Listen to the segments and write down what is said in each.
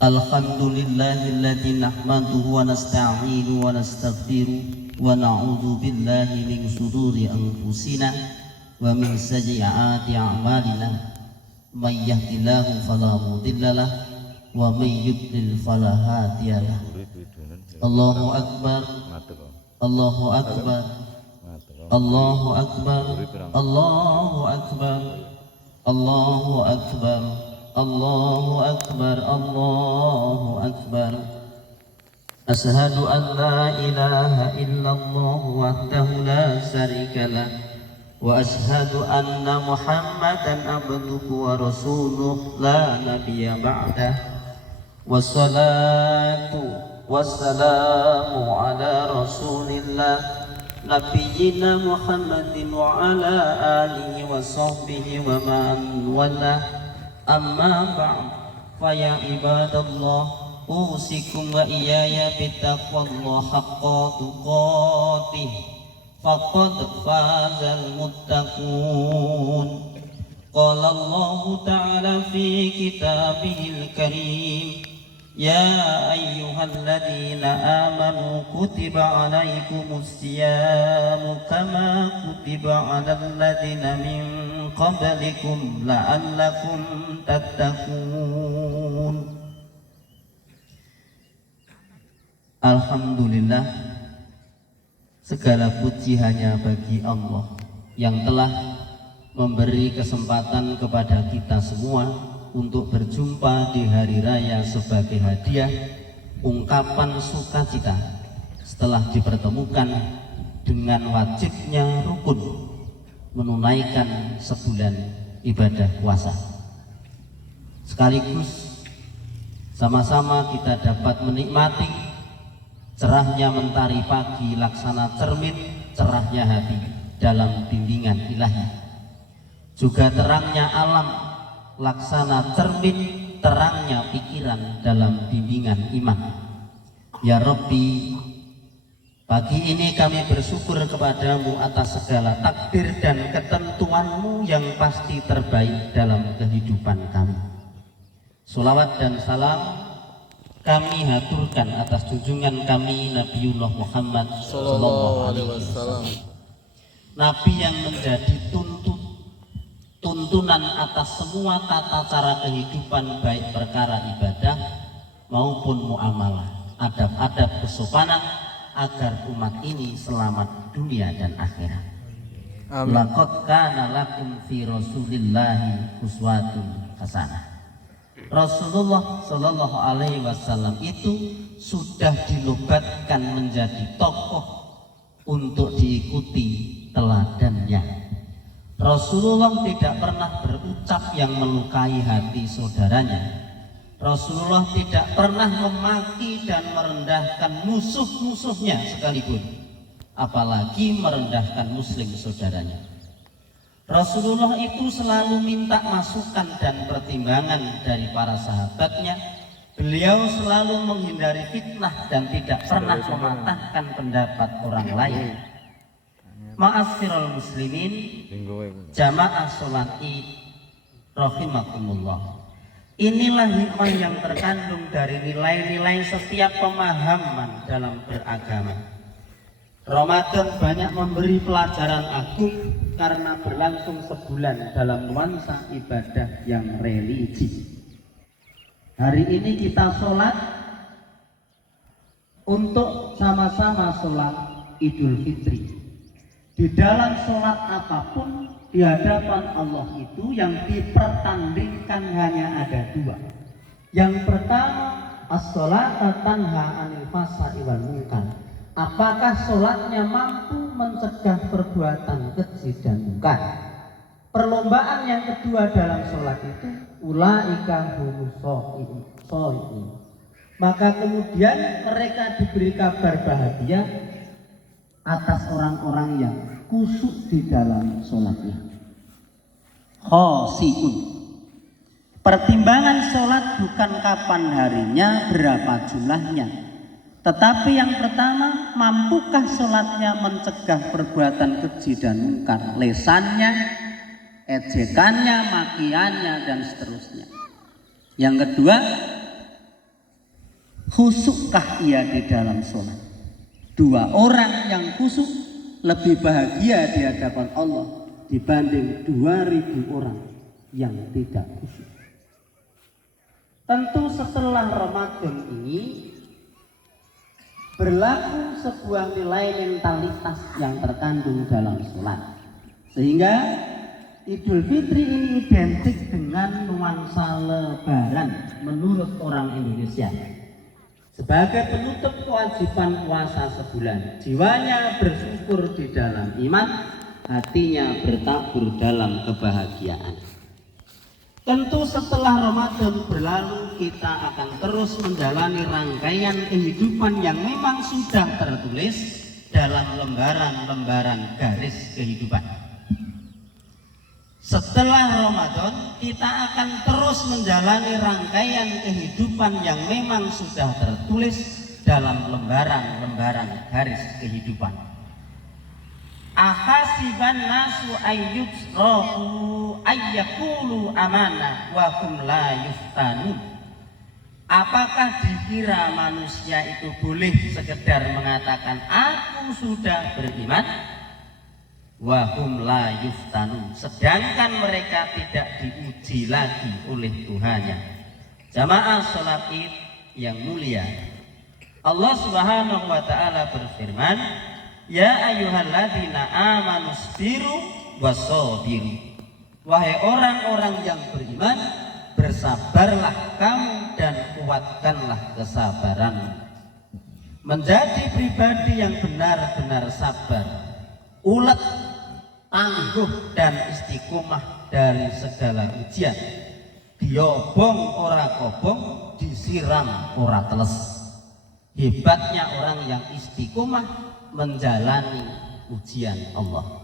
Alhamdulillahilladzi nahmaduhu wa nasta'inu wa nastaghfiruh wa na'udzu billahi min shururi anfusina wa min sayyiati a'malina may yahdihillahu fala mudhillalah wa may yudlil fala hadiyalah. Allahu akbar, Allahu akbar, Allahu akbar, Allahu akbar, Allahu akbar, Allahu akbar, Allahu akbar. Asyhadu an la ilaha illallah wahdahu la syarika lah wa asyhadu anna Muhammadan abduhu wa rasuluh la nabiyya ba'dah. Wassalatu wassalamu ala rasulillah nabiyyina Muhammadin wa ala alihi wa sahbihi wa man wala. Amma ba'd, fa ya ibadallah, usikum wa iyaya bittaqwallah haqqa tuqatih, faqad fazal muttaqun. Qala Allah ta'ala fi kitabihil karim, ya ayyuhalladzina amanu kutiba alaikumus siyamu kama kutiba alal ladzina min qablikum la'allakum tattaqun. Alhamdulillah, segala puji hanya bagi Allah yang telah memberi kesempatan kepada kita semua untuk berjumpa di hari raya sebagai hadiah ungkapan sukacita setelah dipertemukan dengan wajibnya rukun menunaikan sebulan ibadah puasa. Sekaligus sama-sama kita dapat menikmati cerahnya mentari pagi laksana cermin cerahnya hati dalam bimbingan ilahi, juga terangnya alam laksana cermin terangnya pikiran dalam bimbingan iman. Ya Rabbi, pagi ini kami bersyukur kepadamu atas segala takdir dan ketentuanmu yang pasti terbaik dalam kehidupan kami. Sholawat dan salam kami haturkan atas junjungan kami Nabiullah Muhammad sallallahu alaihi wasallam, Nabi yang menjadi tuntunan atas semua tata cara kehidupan, baik perkara ibadah maupun muamalah, adab-adab kesopanan, agar umat ini selamat dunia dan akhirat. Laqad kana lakum fi rasulillahi uswatun hasanah. Rasulullah sallallahu alaihi wasallam itu sudah dinobatkan menjadi tokoh untuk diikuti teladannya. Rasulullah tidak pernah berucap yang melukai hati saudaranya. Rasulullah tidak pernah memaki dan merendahkan musuh-musuhnya sekalipun, apalagi merendahkan muslim saudaranya. Rasulullah itu selalu minta masukan dan pertimbangan dari para sahabatnya. Beliau selalu menghindari fitnah dan tidak pernah mematahkan pendapat orang lain. Ma'asyiral muslimin, jamaah sholat id rahimakumullah. Inilah hikmah yang terkandung dari nilai-nilai setiap pemahaman dalam beragama. Ramadan banyak memberi pelajaran agung karena berlangsung sebulan dalam nuansa ibadah yang religi. Hari ini kita sholat untuk sama-sama sholat Idul Fitri. Di dalam sholat apapun di hadapan Allah itu yang dipertandingkan hanya ada dua. Yang pertama, as-sholata tanha 'anil fahsya'i wal munkar. Apakah sholatnya mampu mencegah perbuatan keji dan munkar? Perlombaan yang kedua dalam sholat itu ulaika humus sholihin. Maka kemudian mereka diberi kabar bahagia atas orang-orang yang khusyuk di dalam sholatnya. Khoshi'un. Pertimbangan sholat bukan kapan harinya, berapa jumlahnya, tetapi yang pertama, mampukah sholatnya mencegah perbuatan keji dan munkar, lesannya, ejekannya, makiannya, dan seterusnya. Yang kedua, Khusyukkah ia di dalam sholat? Dua orang yang khusyuk lebih bahagia di hadapan Allah dibanding 2000 orang yang tidak khusyuk. Tentu setelah Ramadan ini berlaku sebuah nilai mentalitas yang terkandung dalam sholat, sehingga Idul Fitri ini identik dengan nuansa lebaran menurut orang Indonesia. Sebagai penutup kewajiban puasa sebulan, jiwanya bersyukur di dalam iman, hatinya bertabur dalam kebahagiaan. Tentu setelah Ramadan berlalu, kita akan terus menjalani rangkaian kehidupan yang memang sudah tertulis dalam lembaran-lembaran garis kehidupan. Setelah Ramadan, kita akan terus menjalani rangkaian kehidupan yang memang sudah tertulis dalam lembaran-lembaran garis kehidupan. Ahasiban nasu ayyusrafu ayyakulu amanah wa hum la yuftanun. Apakah dikira manusia itu boleh sekedar mengatakan aku sudah beriman, wa hum la yuftanun, sedangkan mereka tidak diuji lagi oleh Tuhannya. Jamaah sholat Id yang mulia, Allah Subhanahu wa taala berfirman, ya ayyuhalladzina amanu sabiru wassabiru. Wahai orang-orang yang beriman, bersabarlah kamu dan kuatkanlah kesabaranmu. Menjadi pribadi yang benar-benar sabar, ulet, tangguh dan istiqomah dari segala ujian. Diobong ora kobong, disiram ora teles. Hebatnya orang yang istiqomah menjalani ujian Allah.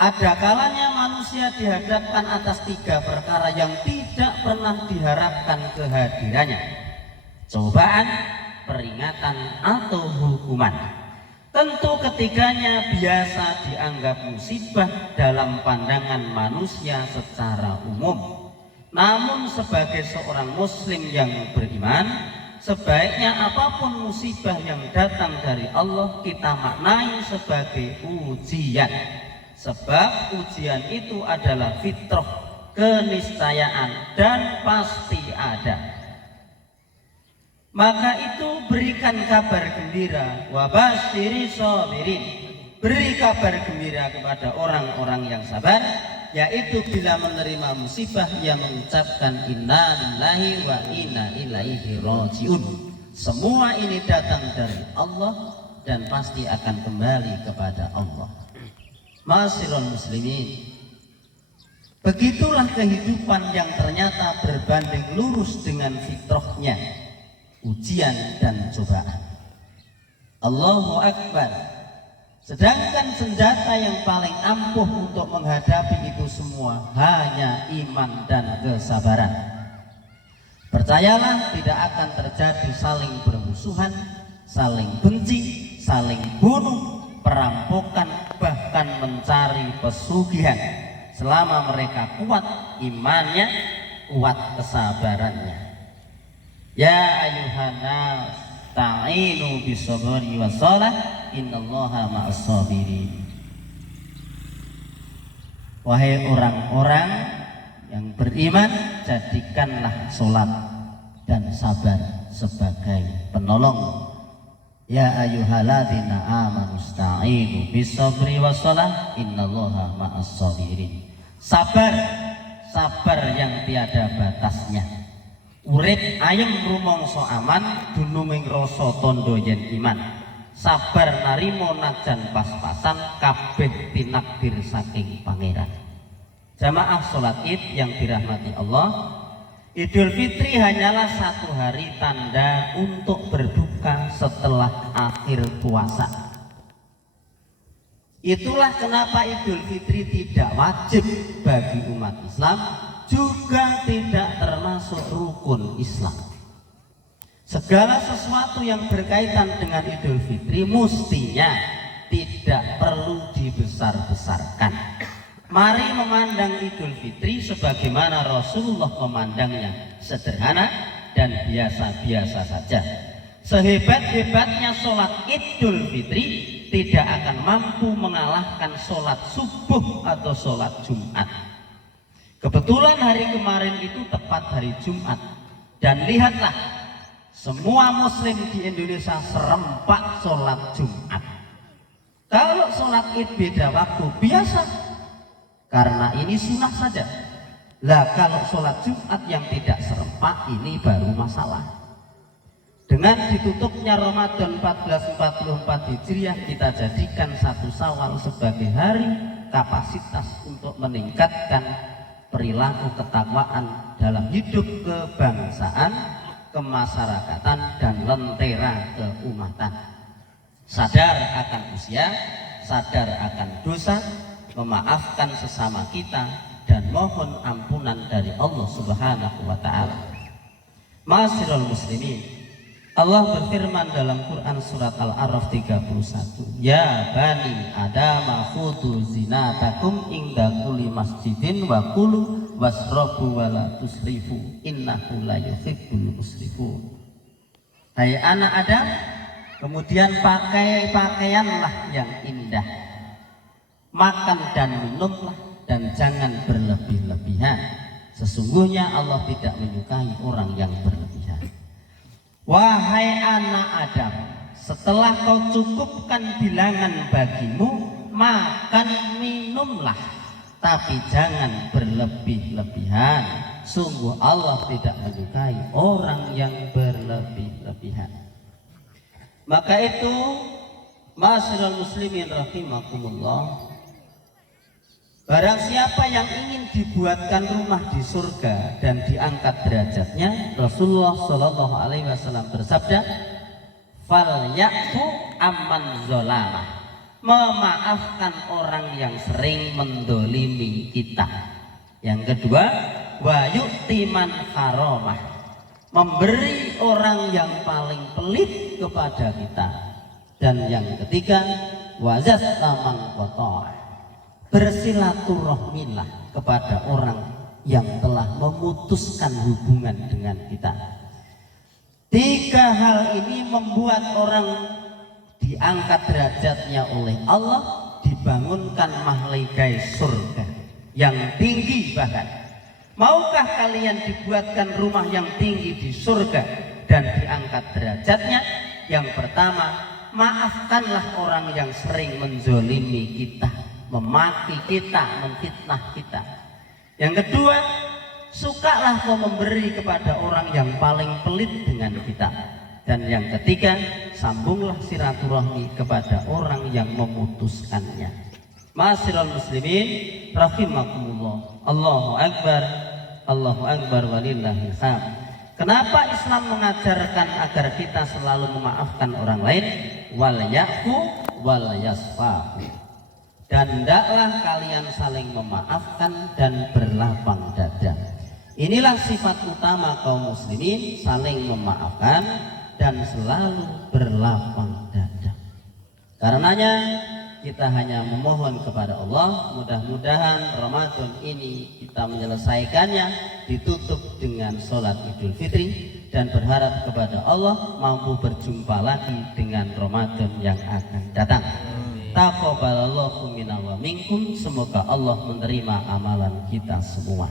Ada kalanya manusia dihadapkan atas 3 perkara yang tidak pernah diharapkan kehadirannya: cobaan, peringatan, atau hukuman. Tentu ketiganya biasa dianggap musibah dalam pandangan manusia secara umum. Namun sebagai seorang muslim yang beriman, sebaiknya apapun musibah yang datang dari Allah kita maknai sebagai ujian. Sebab ujian itu adalah fitrah, keniscayaan, dan pasti ada. Maka itu berikan kabar gembira, wabasyiri shabirin. Beri kabar gembira kepada orang-orang yang sabar, yaitu bila menerima musibah yang mengucapkan inna lillahi wa inna ilaihi rajiun. Semua ini datang dari Allah dan pasti akan kembali kepada Allah. Ma'asyiral muslimin, begitulah kehidupan yang ternyata berbanding lurus dengan fitrahnya, ujian dan cobaan. Allahu Akbar. Sedangkan senjata yang paling ampuh untuk menghadapi itu semua hanya iman dan kesabaran. Percayalah, tidak akan terjadi saling bermusuhan, saling benci, saling bunuh, perampokan, bahkan mencari pesugihan selama mereka kuat imannya, kuat kesabarannya. Ya ayuhanas ta'inu bisabri wassalah innallaha ma'as sabirin. Wahai orang-orang yang beriman, jadikanlah sholat dan sabar sebagai penolong. Ya ayyuhalladzina amanu sta'inu bisabri wassalah innallaha ma'as sabirin. Sabar, sabar yang tiada batasnya. Urip ayem rumangsa aman, dunuming rasa tandha yen iman. Sabar narimo najan pas-pasan, kabeh tinakdir saking pangeran. Jamaah sholat Id yang dirahmati Allah, Idul Fitri hanyalah 1 hari tanda untuk berduka setelah akhir puasa. Itulah kenapa Idul Fitri tidak wajib bagi umat Islam, juga tidak termasuk rukun Islam. Segala sesuatu yang berkaitan dengan Idul Fitri mestinya tidak perlu dibesar-besarkan. Mari memandang Idul Fitri sebagaimana Rasulullah memandangnya, sederhana dan biasa-biasa saja. Sehebat-hebatnya sholat Idul Fitri tidak akan mampu mengalahkan sholat subuh atau sholat Jumat. Kebetulan hari kemarin itu tepat hari Jumat, dan lihatlah semua muslim di Indonesia serempak sholat Jumat. Kalau sholat Id beda waktu biasa, karena ini sunnah saja. Lah kalau sholat Jumat yang tidak serempak ini baru masalah. Dengan ditutupnya Ramadan 1444 Hijriah, kita jadikan 1 Syawal sebagai hari kapasitas untuk meningkatkan perilaku ketakwaan dalam hidup kebangsaan, kemasyarakatan, dan lentera keumatan. Sadar akan usia, sadar akan dosa, memaafkan sesama kita, dan mohon ampunan dari Allah Subhanahu wa Ta'ala. Ma'asyiral muslimin, Allah berfirman dalam Quran surat Al-A'raf 31, Ya bani Adam khudu zinatakum inda kulli masjidin wa kulu wasrobu wa la tusrifu innahu la yuhibbul musrifun. Hai anak Adam, kemudian pakai pakaianlah yang indah, makan dan minumlah, dan jangan berlebih-lebihan. Sesungguhnya Allah tidak menyukai orang yang berlebihan. Wahai anak Adam, setelah kau cukupkan bilangan bagimu, makan minumlah, tapi jangan berlebih-lebihan. Sungguh Allah tidak menyukai orang yang berlebih-lebihan. Maka itu, ma'asyiral muslimin rahimakumullah, barang siapa yang ingin dibuatkan rumah di surga dan diangkat derajatnya, Rasulullah Shallallahu Alaihi Wasallam bersabda, "Fal ya'fu amman zolamah." Memaafkan orang yang sering mendolimi kita. Yang kedua, wa yu'ti man haramah. Memberi orang yang paling pelit kepada kita. Dan yang ketiga, wa zastaman qata'ah. Bersilaturahmilah kepada orang yang telah memutuskan hubungan dengan kita. 3 hal ini membuat orang diangkat derajatnya oleh Allah, dibangunkan mahligai surga yang tinggi bahkan. Maukah kalian dibuatkan rumah yang tinggi di surga dan diangkat derajatnya? Yang pertama, maafkanlah orang yang sering menzolimi kita, memaki kita, memfitnah kita. Yang kedua, sukalah kau memberi kepada orang yang paling pelit dengan kita. Dan yang ketiga, sambunglah silaturahmi kepada orang yang memutuskannya. Ma'asyiral muslimin rahimakumullah. Allahu akbar, Allahu akbar walillahil hamd. Kenapa Islam mengajarkan agar kita selalu memaafkan orang lain? Wal ya'fu wal yasfahu. Dan hendaklah kalian saling memaafkan dan berlapang dada. Inilah sifat utama kaum muslimin, saling memaafkan dan selalu berlapang dada. Karenanya kita hanya memohon kepada Allah, mudah-mudahan Ramadan ini kita menyelesaikannya ditutup dengan sholat Idul Fitri, dan berharap kepada Allah mampu berjumpa lagi dengan Ramadan yang akan datang. Taqabbalallahu minna wa minkum. Semoga Allah menerima amalan kita semua.